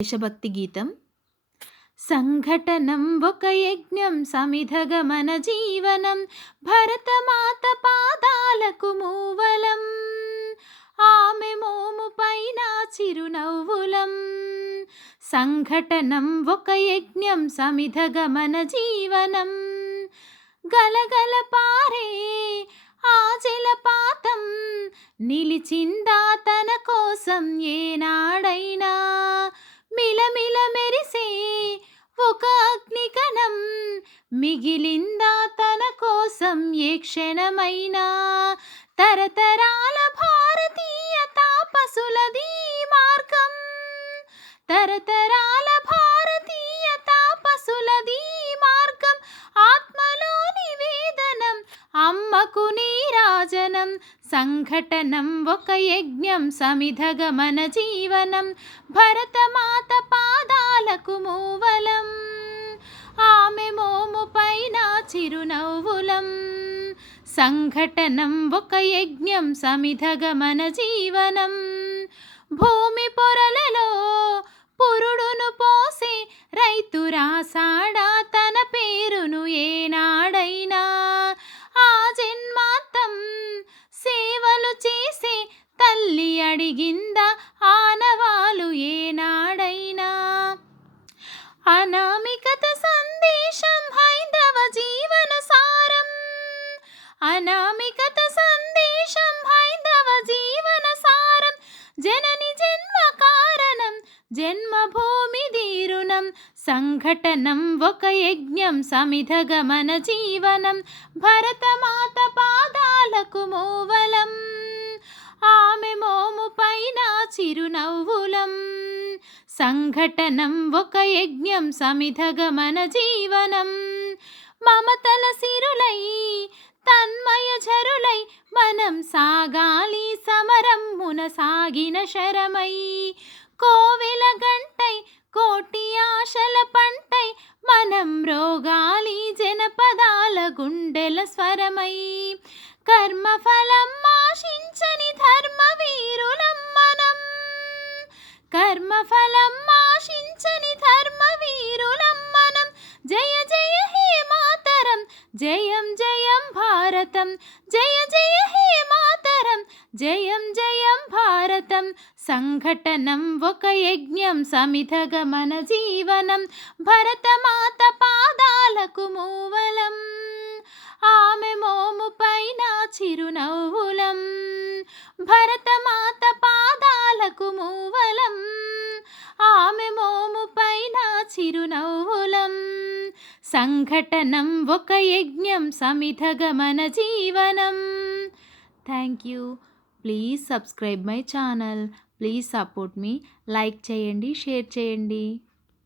దేశభక్తి గీతం. సంఘటనం ఒక యజ్ఞం సమిధగమన జీవనం భరతమాత పాదాలకు మూవలం ఆమె మోము పైన చిరునవ్వులం. సంఘటనం ఒక యజ్ఞం సమిధగమన జీవనం గలగల పారే ఆ జలపాతం నిలిచిందా తన కోసం ఏనాడైనా. మిలమిల మెరిసే ఒక అగ్నికణం మిగిలిందా తన కోసం ఏ క్షణమైనా. తరతరాల భారతీయ తాపసులది మార్గం, తరతరాల భారతీయ తాపసులది మార్గం. ఆత్మలో నివేదనం అమ్మకు నీరాజనం. సంఘటనం ఒక యజ్ఞం సమిధగమన జీవనం భరతమాత పాదాలకు మూవలం ఆమె మోము పైన చిరునవ్వులం. సంఘటనం ఒక యజ్ఞం సమిధగమన జీవనం భూమి పొరలలో పురుడును పోసే రైతు రాసాడా తన పేరును ఏనాడైనా. ఆ జన్మాంతం సేవలు చేసే తల్లి అడిగిందా ఆనవాలు ఏనాడైనా. అనామికత సందేశం హైందవ జీవన సారం, అనామికత సందేశం హైందవ జీవన సారం. జనని జన్మ కారణం జన్మభూమి దీరుణం. సంఘటనం ఒక యజ్ఞం సమిధగమన జీవనం భరతమాత పాదాలకు మూవలం ఆమె మోము పైన చిరునవ్వులం. సంఘటనం ఒక యజ్ఞం సమిధగమన జీవనం మమతల సిరులై తన్మయ ఝరులై మనం సాగాలి సమరమ్మున సాగిన శరమై. కోవెల గంటై కోటి ఆశల పంటై మనం రోగాలి జనపదాల గుండెల స్వరమై. కర్మఫలం ఆశించని ధర్మవీరులం మనం, కర్మఫలం ఆశించని ధర్మవీరులం మనం. జయ జయ హే మాతరం జయం జయం భారతం, జయ జయ హే మాతరం జయం జయం భారతం. సంఘటనం ఒక యజ్ఞం సమిధగమన జీవనం భరతమాత పాదాలకు మూవలం ఆమె మోము పైన చిరునవ్వులం. భరతమాత పాదాలకు మూవలం ఆమె మోము పైన చిరునవ్వులం. సంఘటనం ఒక యజ్ఞం సమిధగమన జీవనం. Thank you. Please subscribe my channel. Please support me. Like చేయండి, షేర్ చేయండి.